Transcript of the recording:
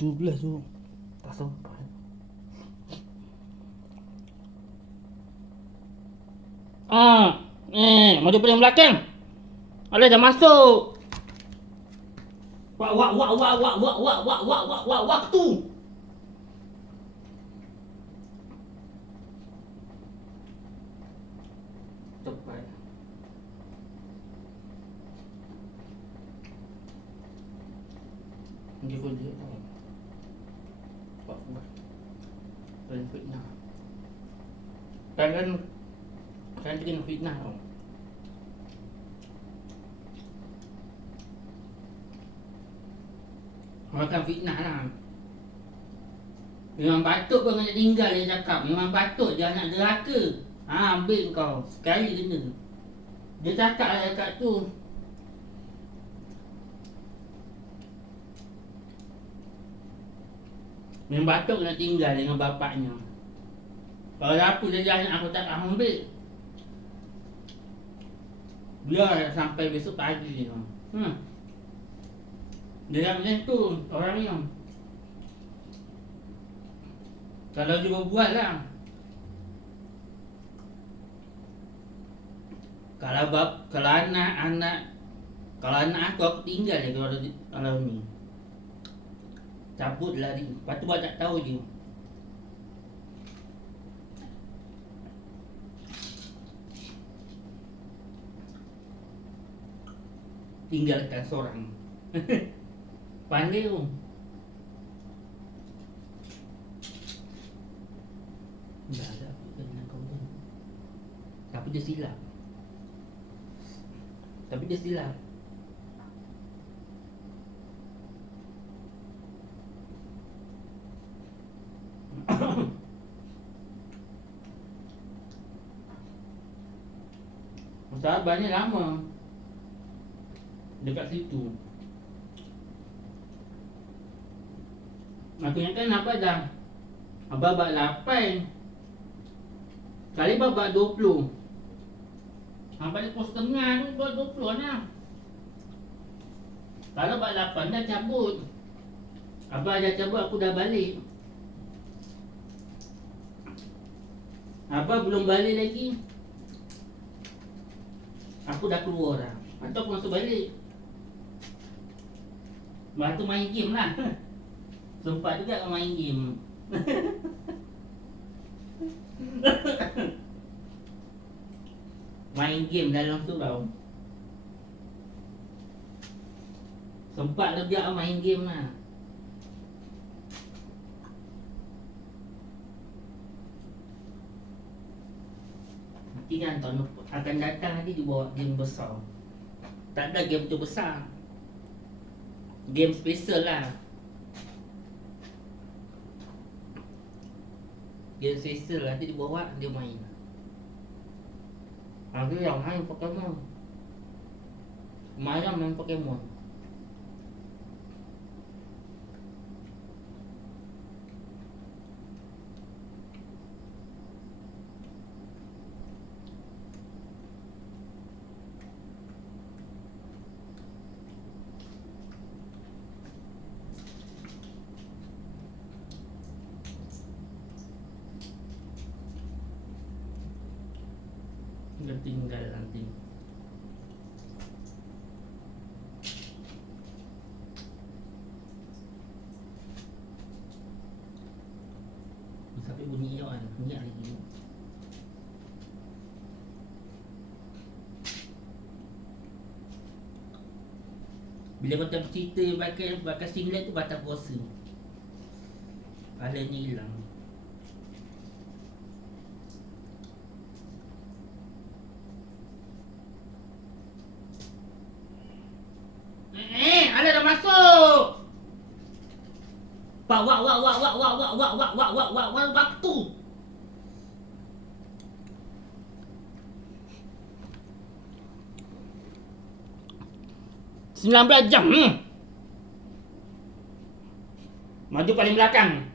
12 tu. Tak sempat. Maju paling belakang. Alah dah masuk. Waktu. Cepat. Dia pun dia tahu. Buat. Paling fitnah. Kan dia kena fitnah tau. Makan fitnah lah. Memang patut kau nak tinggal dia cakap. Memang patut dia anak deraka. Ambil kau. Sekali kena. Dia cakap tu. Memang patut kena tinggal dengan bapaknya. Kalau apa dia anak aku tak ambil. Biar sampai besok pagi tu. Dia dah macam tu orangnya. Kalau dia berbuat lah. Kalau anak aku tinggal je kalau ni. Cabut lari. Lepas tu buat tak tahu je. Tinggalkan seorang. Pandai tu. Dah ada apa dengan kau tu. Tapi dia silap. Sahabatnya lama dekat situ. Aku ingatkan apa dah. Babak 8 kali babak 20. Sampai dia pos tengah tu babak 20 lah. Kalau babak 8 dah cabut. Abah dah cabut, aku dah balik. Abah belum balik lagi. Aku dah keluar dah. Atau aku masuk balik. Lepas tu main game lah. Sempat juga main game. Main game dalam surau. Sempat juga main game lah. Nanti kan tahun akan datang nanti dibawa game besar. Tak ada game tu besar. Game special lah. Game special nanti dibawa dia main. Aku yang main Pokemon. Kemarin main Pokemon. Dia tinggal nanti. Sampai bunyi kan, bunyi lagi. Bila kau tak cerita yang pakai singlet tu batal puasa. Pahalanya hilang. Ala dah masuk. Waktu. 19 jam. Maju paling belakang.